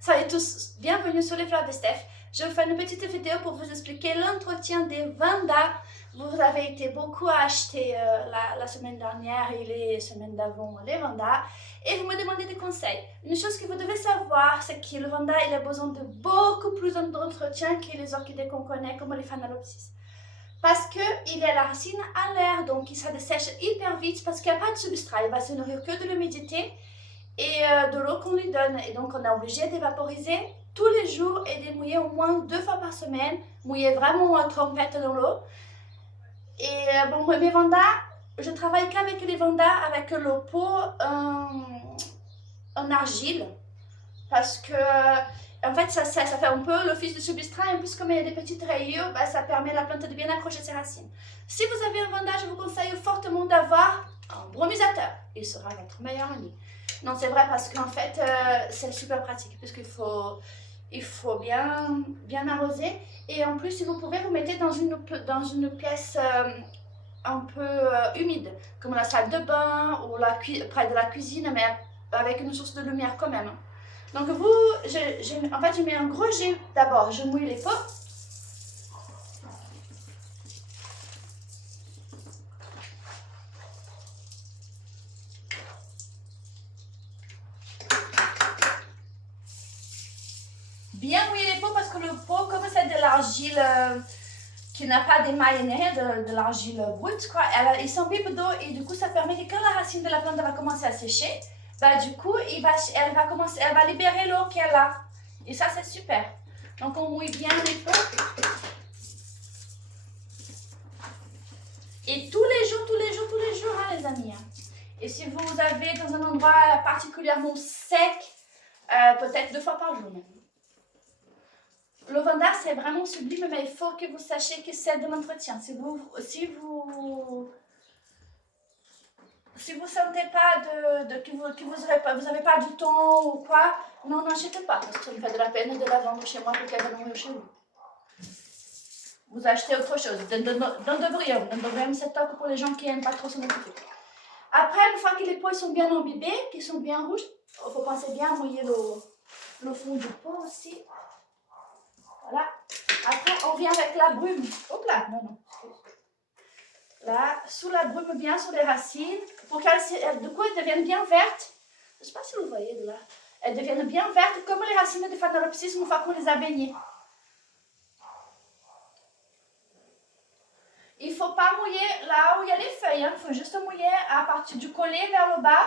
Salut tous, bienvenue sur les fleurs de Steph. Je vous fais une petite vidéo pour vous expliquer l'entretien des Vanda. Vous avez été beaucoup à acheter la semaine dernière et les semaines d'avant les Vanda et vous me demandez des conseils. Une chose que vous devez savoir, c'est que le Vanda il a besoin de beaucoup plus d'entretien que les orchidées qu'on connaît comme les Phalaenopsis. Parce qu'il a la racine à l'air, donc il se dessèche hyper vite parce qu'il n'y a pas de substrat, il va se nourrir que de l'humidité et de l'eau qu'on lui donne. Et donc on est obligé d'évaporiser tous les jours et de mouiller au moins 2 fois par semaine, mouiller vraiment à trompette dans l'eau. Et bon, mes Vanda, je travaille qu'avec les Vanda avec le pot en argile parce que en fait ça fait un peu l'office de substrat et en plus comme il y a des petites rayures, bah, ça permet à la plante de bien accrocher ses racines. Si vous avez un Vanda, je vous conseille fortement d'avoir un brumisateur, il sera votre meilleur ami. Non, c'est vrai parce qu'en fait c'est super pratique puisqu'il faut bien arroser et en plus si vous pouvez vous mettez dans une pièce un peu humide comme la salle de bain ou près de la cuisine mais avec une source de lumière quand même. Donc en fait je mets un gros jet d'abord, je mouille les pots. Bien mouiller les pots parce que le pot, comme c'est de l'argile qui n'a pas d'émail ni rien, de l'argile brute, quoi, il s'imbibe d'eau et du coup ça permet que quand la racine de la plante va commencer à sécher, bah, du coup elle va libérer l'eau qu'elle a. Et ça c'est super. Donc on mouille bien les pots. Et tous les jours, hein, les amis. Et si vous avez dans un endroit particulièrement sec, peut-être 2 fois par jour même. Le Vanda c'est vraiment sublime, mais il faut que vous sachiez que c'est de l'entretien. Si vous sentez pas que vous avez pas du temps ou quoi, non, n'achetez pas parce que ça me fait de la peine de la vendre chez moi pour qu'elle va mourir chez vous. Vous achetez autre chose, Dendrobium c'est top pour les gens qui n'aiment pas trop s'en occuper. Après, une fois que les pots sont bien imbibés, qu'ils sont bien rouges, il faut penser bien à mouiller le fond du pot aussi. Voilà. Après, on vient avec la brume. Hop là, non. Là, sous la brume, bien sur les racines, pour qu'elles deviennent bien vertes. Je ne sais pas si vous voyez de là. Elles deviennent bien vertes, comme les racines de Phalaenopsis une fois qu'on les a baignées. Il ne faut pas mouiller là où il y a les feuilles. Il faut juste mouiller à partir du collet vers le bas.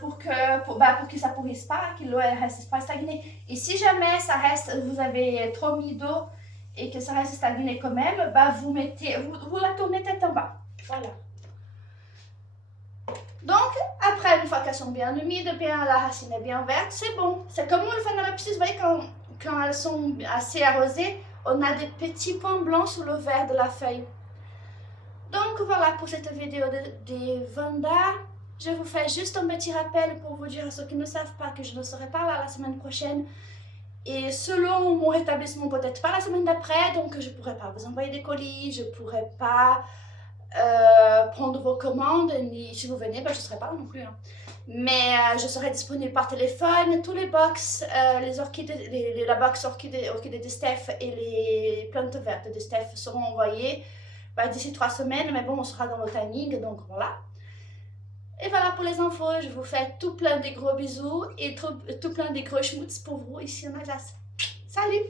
Pour que ça ne pourrisse pas, que l'eau ne reste pas stagnée. Et si jamais ça reste, vous avez trop mis d'eau et que ça reste stagné quand même, bah vous la tournez tête en bas. Voilà. Donc, après, une fois qu'elles sont bien humides, la racine est bien verte, c'est bon. C'est comme le Phalaenopsis, vous voyez, quand elles sont assez arrosées, on a des petits points blancs sur le vert de la feuille. Donc voilà pour cette vidéo des Vanda. Je vous fais juste un petit rappel pour vous dire à ceux qui ne savent pas que je ne serai pas là la semaine prochaine. Et selon mon rétablissement, peut-être pas la semaine d'après, donc je ne pourrai pas vous envoyer des colis, je ne pourrai pas prendre vos commandes, ni si vous venez, je ne serai pas là non plus. Hein. Mais je serai disponible par téléphone, tous les box, les orchidées, la box orchidée de Steph et les plantes vertes de Steph seront envoyées d'ici 3 semaines, mais bon, on sera dans le timing, donc voilà. Et voilà pour les infos, je vous fais tout plein de gros bisous et tout plein de gros schmutz pour vous ici en Alsace. Salut!